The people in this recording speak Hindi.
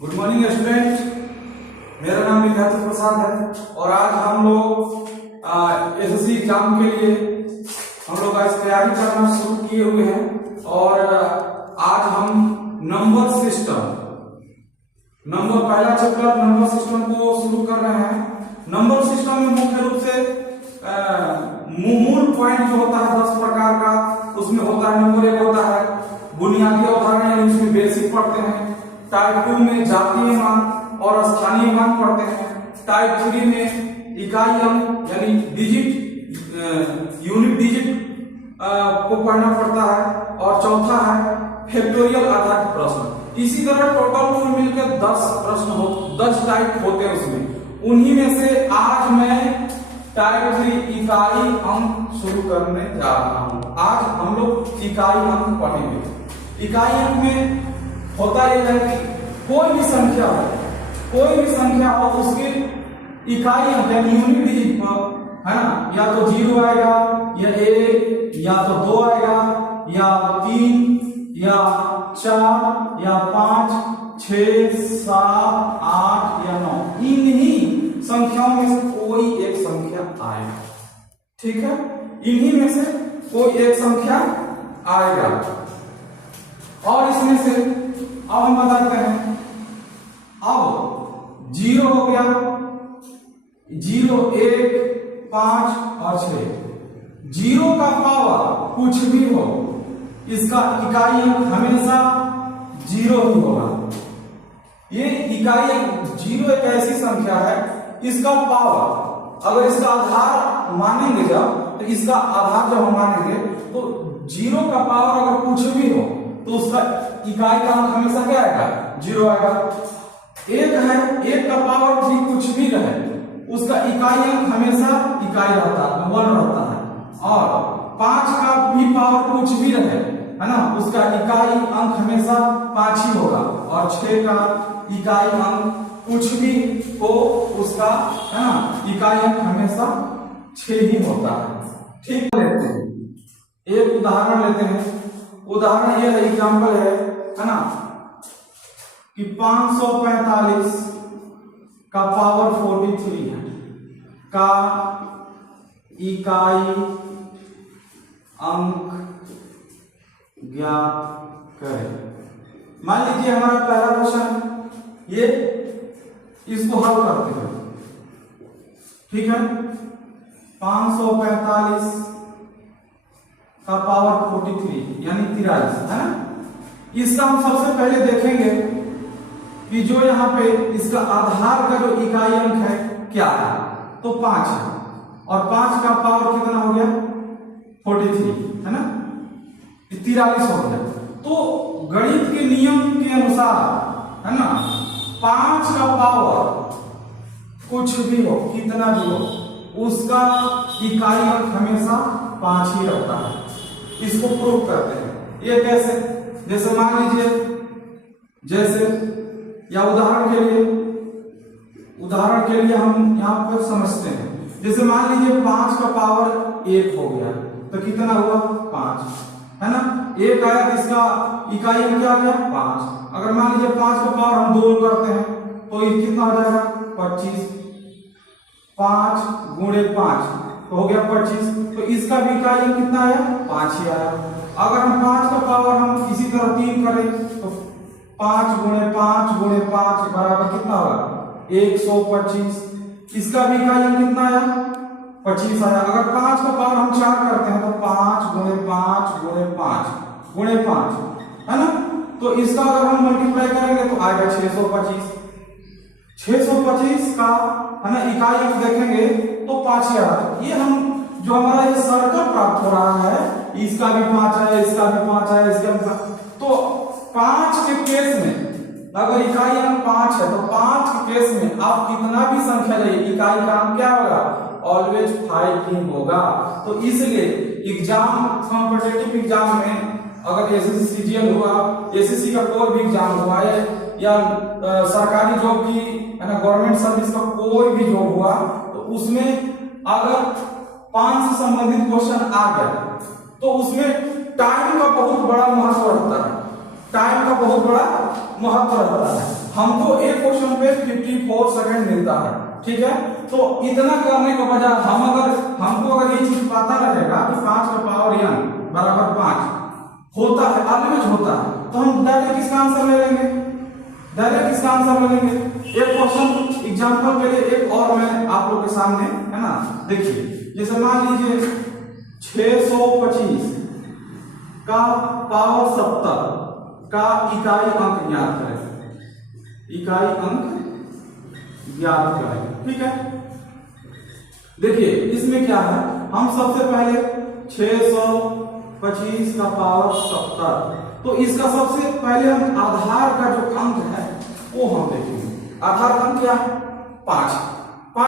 गुड मॉर्निंग स्टूडेंट, मेरा नाम विद्यार्थी प्रसाद है और आज हम लोग एसएससी एग्जाम के लिए हम लोग आज तैयारी करना शुरू किए हुए हैं। और आज हम नंबर सिस्टम पहला चैप्टर नंबर सिस्टम को शुरू कर रहे हैं। नंबर सिस्टम में मुख्य रूप से मूल पॉइंट जो होता है 10 प्रकार का, उसमें होता है नंबर एक होता है बुनियादी उदाहरण, यानी उसमें बेसिक पढ़ते हैं। टाइप 2 में जातीय मान और स्थानीय मान पढ़ते हैं। टाइप 3 में इकाई अंक यानी डिजिट यूनिट डिजिट को पढ़ना पड़ता है। और चौथा है फैक्टोरियल आधारित प्रश्न। इसी तरह टोटल कुल मिलकर 10 टाइप होते हैं उसमें। उन्हीं में से आज मैं टाइप 3 इकाई अंक शुरू करने जा रहा हूं। आज हम लोग इकाई अंक पढ़ेंगे। इकाई अंक में होता यह है कि कोई भी संख्या हो उसके इकाई अंक यानी यूनिट डिजिट है ना, या तो 0 आएगा या 1 या तो 2 आएगा या 3 या 4 या 5 6 7 8 या 9। इन्हीं संख्याओं में से कोई एक संख्या आएगा। ठीक है, इन्हीं में से कोई एक संख्या आएगा। और इसमें से अब हम बताते हैं, अब 0 हो गया, 0 1 5 और 6। 0 का पावर कुछ भी हो, इसका इकाई अंक हमेशा 0 ही होगा। ये इकाई अंक 0 एक ऐसी संख्या है, इसका पावर अगर इसका आधार मानेंगे जब, तो इसका आधार जब हम मानेंगे तो 0 का पावर अगर कुछ भी हो तो उसका इकाई का अंक हमेशा क्या आएगा? 0 आएगा। 1 है, 1 का पावर भी कुछ भी रहे, उसका इकाई अंक हमेशा इकाई रहता है, 1 रहता है। और 5 का भी पावर कुछ भी रहे, है ना, उसका इकाई अंक हमेशा 5 ही होगा। और 6 का इकाई अंक कुछ भी हो, उसका है ना इकाई अंक हमेशा 6 ही होता है। ठीक, लेते हैं एक उदाहरण लेते हैं। उदाहरण ये एग्जाम्पल है ना, कि 545 का पावर 43 है का इकाई अंक ज्ञात करें। मान लीजिए हमारा पहला क्वेश्चन ये, इसको हल करते हैं। ठीक है, 545 का पावर 43 यानी 43 है ना। इसका हम सबसे पहले देखेंगे कि जो यहाँ पे इसका आधार का जो इकाई अंक है क्या है, तो 5 है। और 5 का पावर कितना हो गया? 43 है ना, 43 हो गया। तो गणित के नियम के अनुसार है ना, 5 का पावर कुछ भी हो, कितना भी हो, उसका इकाई अंक हमेशा 5 ही रहता है। इसको प्रूव करते हैं। ये कैसे? जैसे मान लीजिए, जैसे या उदाहरण के लिए हम यहां पर समझते हैं। जैसे मान लीजिए 5 का पावर 1 हो गया, तो कितना हुआ? 5 है ना। 1 आया तो इसका इकाई अंक क्या आ गया? 5। अगर मान लीजिए 5 का पावर हम 2 करते हैं तो ये कितना हो जाएगा? 25। 5 गुणे 5 तो हो गया 25। तो इसका भी इकाई अंक कितना आया? 5 ही आया। अगर हम 5 का पावर हम इसी तरह 3 करें तो 5 गुणे 5 गुणे 5 बराबर कितना होगा? 125। इसका भी इकाई अंक कितना आया? 25 आया। अगर 5 का पावर हम 4 करते हैं तो 5 गुणे 5 गुणे 5 गुणे 5 है ना। तो इसका अगर हम मल्टीप्लाई करेंगे तो आएगा 625। 625 का है ना इकाई अंक देखेंगे तो 5 ही आ रहा है। ये हम जो हमारा ये सर्कल प्राप्त हो रहा है, इसका भी 5 है, इसका भी 5 है, इसका भी 5। तो 5 के केस में अगर इकाई अंक 5 है तो 5 के केस में आप कितना भी संख्या लाइए, इकाई का अंक क्या होगा? ऑलवेज 5 ही होगा। तो इसलिए एग्जाम, कॉम्पिटिटिव एग्जाम में अगर एसएससी सीजीएल हुआ, एसएससी का कोई भी एग्जाम हुआ या सरकारी जॉब की है ना, गवर्नमेंट सर्विस का कोई भी जॉब हुआ, तो उसमें अगर 5 से संबंधित क्वेश्चन आ गया तो उसमें टाइम का बहुत बड़ा महत्व रहता है। टाइम का बहुत बड़ा महत्व रहता है। हमको एक क्वेश्चन पे 54 सेकंड मिलता है, ठीक है। तो इतना करने के बजाय हमको अगर ये चीज पता रहेगा कि 5 का पावर n बराबर 5 होता है, ऑलवेज होता है, तो हम डायरेक्ट इसका आंसर ले लेंगे, डायरेक्ट इसका आंसर ले लेंगे। एक क्वेश्चन एग्जांपल के लिए एक और मैं आप लोग के सामने, है ना, देखिए, जैसे मान लीजिए 625 का पावर 70 का इकाई अंक ज्ञात करें, इकाई अंक ज्ञात करें, ठीक है। देखिए इसमें क्या है, हम सबसे पहले 625 का पावर 70, तो इसका सबसे पहले हम आधार का जो अंक है वो हम देखेंगे। आधार अंक क्या है? 5।